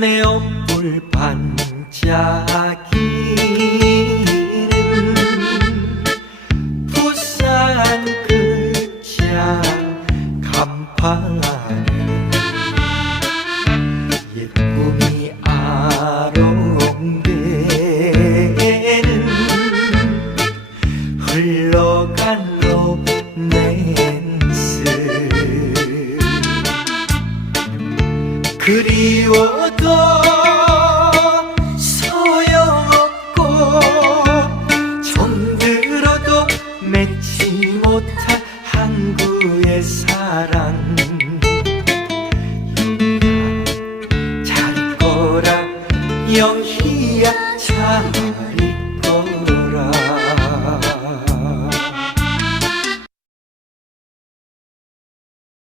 내어불 반짝이는 부산 극장 간판에 예쁨이 아롱대는 흘러간 로맨스. 그리워도 잊지 못할 항구의 사랑. 잘 거라 영희야 차리.